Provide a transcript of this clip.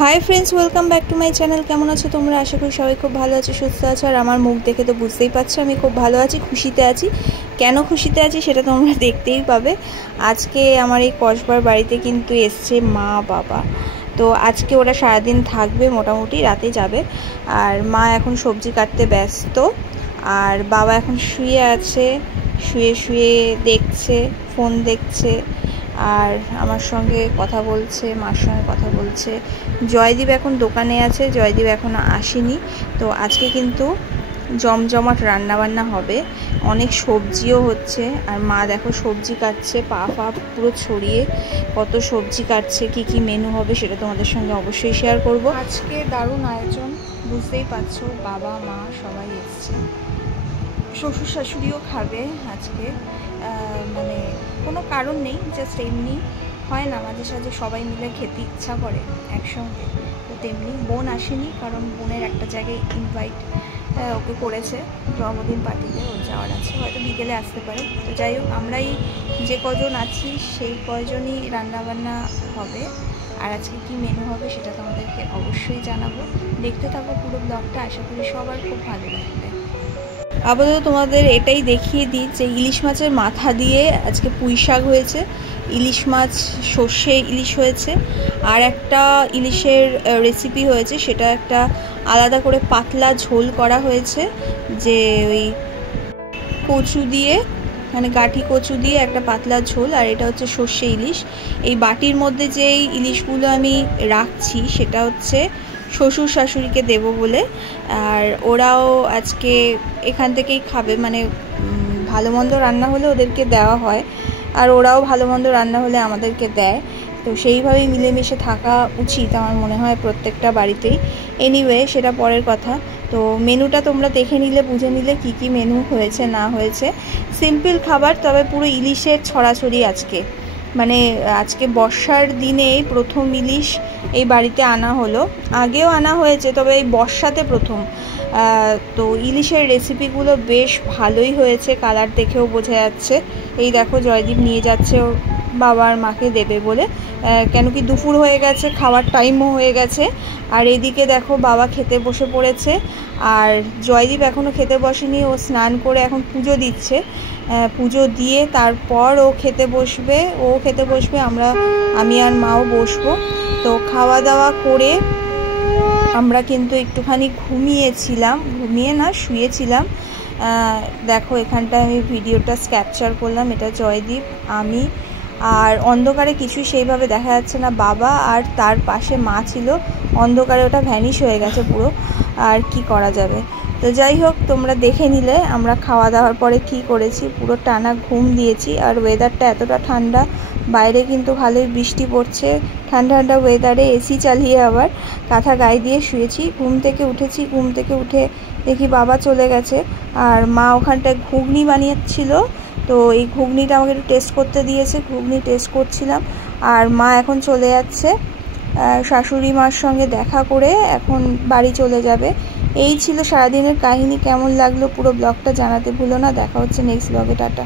High friends welcome back to my channel. केमन आछो तोमरा? आशा करी सबाई खूब भालो आछो, सुस्थ आछो। और आमार मुख देखे तो बुझतेई पारछो आमी खूब भालो आछि, खुशिते आछि। केन खुशिते आछि सेटा तोमरा देखतेई पाबे। आजके आमार एई कসবার बाड़ीते किन्तु एसছে मा बाबा। तो आजके ओरा सारा दिन थाकबे, मोटामुटी राते जाबे। और मा एखन सब्जी काटते व्यस्त और बाबा एखन शुए आछे, शुए शुए देखছে फोन देखছে और आमार संगे कथा बोलছে, मार संगे कथा बोलছে। जयदीप एखन दोकाने आछे, जयदीप एखोनो आसेनी। तो आजके किन्तु जमजमाट रान्ना बान्ना होबे, अनेक सब्जिओ होच्छे। और मा देखो सब्जी काटছে, पा पा पुरो छड़िए कत सब्जी काटছে। की मेनू होबे सेटा तोमादेर संगे अवश्यई शेयर करब। आजके दारुण आयोजन, बुझतेई पारछो, बाबा मा सबाई एसेছে। শ্বশুর শাশুড়িও খাবে আজকে, মানে কোনো কারণ নেই, জাস্ট এমনি হয় না মাঝে সাঝে সবাই মিলে খেতে ইচ্ছা করে একসঙ্গে। তো তেমনি বোন আসেনি, কারণ বোনের একটা জায়গায় ইনভাইট ওকে করেছে জন্মদিন পার্টিতে, ওর যাওয়ার আছে, হয়তো বিকেলে আসতে পারে। তো যাই হোক, আমরাই যে কজন আছি সেই কয়জনই রান্নাবান্না হবে। আর আজকে কি মেনু হবে সেটা তোমাদেরকে অবশ্যই জানাবো। দেখতে থাকো পুরো ব্লগটা, আশা করি সবার খুব ভালো লাগবে। আপাতত তোমাদের এটাই দেখিয়ে দিই যে ইলিশ মাছের মাথা দিয়ে আজকে পুঁই শাক হয়েছে, ইলিশ মাছ সর্ষে ইলিশ হয়েছে, আর একটা ইলিশের রেসিপি হয়েছে, সেটা একটা আলাদা করে পাতলা ঝোল করা হয়েছে, যে ওই কচু দিয়ে, মানে গাঠি কচু দিয়ে একটা পাতলা ঝোল। আর এটা হচ্ছে সর্ষে ইলিশ। এই বাটির মধ্যে যেই ইলিশগুলো আমি রাখছি সেটা হচ্ছে শ্বশুর শাশুড়িকে দেব বলে। আর ওরাও আজকে এখান থেকেই খাবে, মানে ভালো মন্দ রান্না হলে ওদেরকে দেওয়া হয়, আর ওরাও ভালো মন্দ রান্না হলে আমাদেরকে দেয়। তো সেইভাবেই মিলেমিশে থাকা উচিত আমার মনে হয় প্রত্যেকটা বাড়িতেই। এনিওয়ে সেটা পরের কথা। তো মেনুটা তোমরা দেখে নিলে, বুঝে নিলে কি মেনু হয়েছে না হয়েছে। সিম্পল খাবার, তবে পুরো ইলিশের ছড়াছড়ি আজকে, মানে আজকে বর্ষার দিনে প্রথম ইলিশ এই বাড়িতে আনা হলো। আগেও আনা হয়েছে, তবে এই বর্ষাতে প্রথম। তো ইলিশের রেসিপিগুলো বেশ ভালোই হয়েছে, কালার দেখেও বোঝা যাচ্ছে। এই দেখো জয়দীপ নিয়ে যাচ্ছে ওর বাবার মাকে দেবে বলে, কেন কি দুপুর হয়ে গেছে, খাওয়ার টাইমও হয়ে গেছে। আর এদিকে দেখো বাবা খেতে বসে পড়েছে, আর জয়দীপ এখনও খেতে বসেনি, ও স্নান করে এখন পুজো দিচ্ছে। পুজো দিয়ে তারপর ও খেতে বসবে, আমি আর মাও বসবো। তো খাওয়া দাওয়া করে আমরা কিন্তু একটুখানি শুয়েছিলাম। দেখো এখানটায় আমি ভিডিওটা ক্যাপচার করলাম, এটা জয়দীপ, আমি। আর অন্ধকারে কিছুই সেইভাবে দেখা যাচ্ছে না, বাবা আর তার পাশে মা ছিল, অন্ধকারে ওটা ভ্যানিশ হয়ে গেছে পুরো, আর কি করা যাবে। তো যাই হোক, তোমরা দেখে নিলে আমরা খাওয়া দাওয়ার পরে কি করেছি। পুরো টানা ঘুম দিয়েছি, আর ওয়েদারটা এতটা ঠান্ডা, বাইরে কিন্তু ভালোই বৃষ্টি পড়ছে। ঠান্ডা ঠান্ডা ওয়েদারে এসি চালিয়ে আবার কাঁথা গায়ে দিয়ে শুয়েছি। ঘুম থেকে উঠে দেখি বাবা চলে গেছে, আর মা ওখানটায় ঘুগনি বানিয়েছিল। তো এই ঘুগনিটা আমাকে একটু টেস্ট করতে দিয়েছে, ঘুগনি টেস্ট করছিলাম। আর মা এখন চলে যাচ্ছে শাশুড়ি মার সঙ্গে দেখা করে, এখন বাড়ি চলে যাবে। এই ছিল সারাদিনের কাহিনী। কেমন লাগলো পুরো ব্লগটা জানাতে ভুলো না। দেখা হচ্ছে নেক্সট ব্লগে, টাটা।